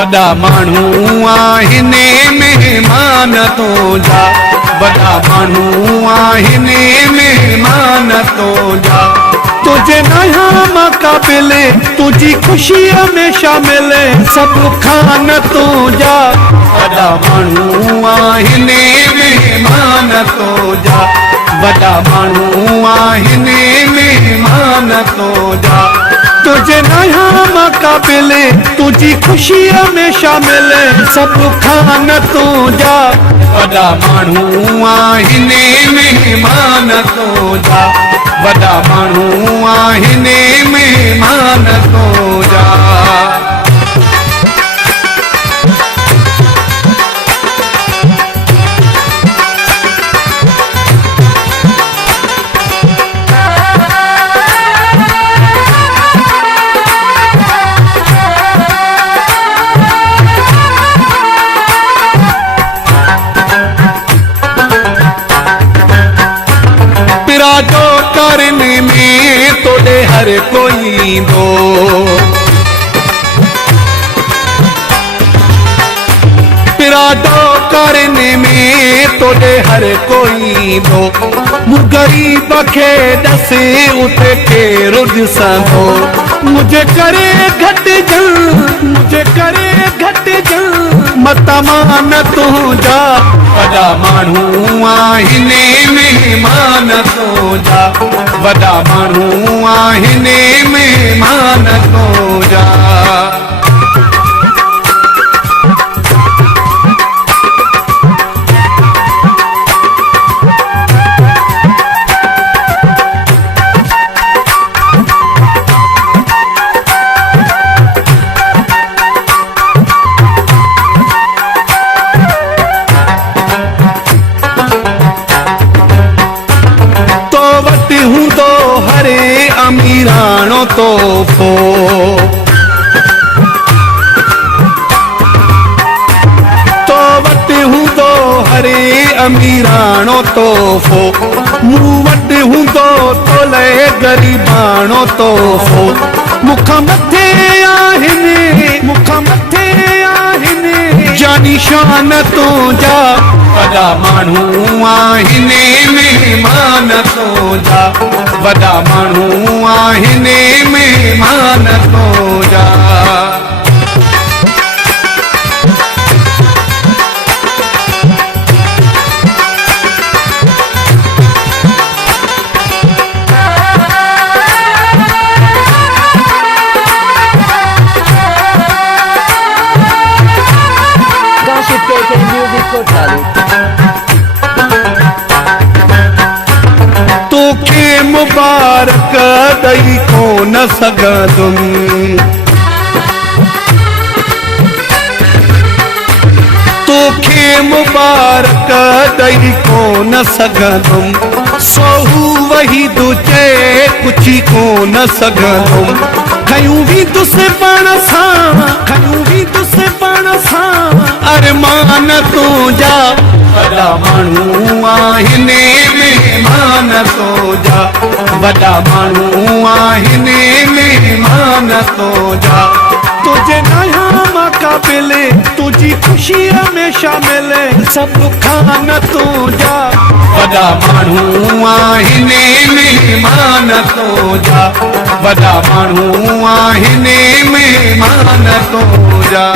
वॾा माण्हू आहिनि महिमान तुंहिंजा, वॾा माण्हू आहिनि महिमान तुंहिंजा। तुझे नया मुक़ाबिल तुझी ख़ुशीअ में शामिल सभु खान तुंहिंजा। वॾा माण्हू आहिनि महिमान तुंहिंजा, वॾा माण्हू आहिनि महिमान तुंहिंजा। तुझे नया मुक़ाबिल तुझी ख़ुशीअ में शामिल सभु खान तुंहिंजा। वॾा माण्हू आहिनि महिमान तुंहिंजा, वॾा माण्हू आहिनि महिमान तुंहिंजा। जो करने में तोड़े हर कोई दो, पिराडो करने में तोड़े हर कोई दो। गरीब खे दसे उते के रुज संदो, मुझे करे घट जल, मुझे करे घट जल मतमान तुंहिंजा। वॾा माण्हू आहिनि महिमान तुंहिंजा, वॾा माण्हू आहिनि महिमान तुंहिंजा। हरे अमीराणो तोहफ़ो, तो वटि हूंदो हरे अमीराणो तोहफ़ो। मूं वटि हूंदो तोले ग़रीबाणो तोहफ़ो। मुखां मथे आहिनि, मुखां मथे आहिनि जानी शान तुंहिंजा। वॾा माण्हू आहिनि महिमान तुंहिंजा, वॾा माण्हू आहिनि महिमान तुंहिंजा। तोखे मुबारक ॾेई कोन सघंदुमि, तोखे मुबारक ॾेई कोन सघंदुमि। सोहू वही तुझे कुझु कोन सघंदुमि। खयूं बि तुसे पाण सां, खयूं बि तुसे पाण सां अरमान तुंहिंजा। वॾा माण्हू आहिनि महिमान तुंहिंजा, वॾा माण्हू आहिनि महिमान तुंहिंजा। तुझे नया मुक़ाबिल तुझी ख़ुशीअ में शामिल सभु खान तुंहिंजा। वॾा माण्हू आहिनि महिमान तुंहिंजा, वॾा माण्हू आहिनि महिमान तुंहिंजा।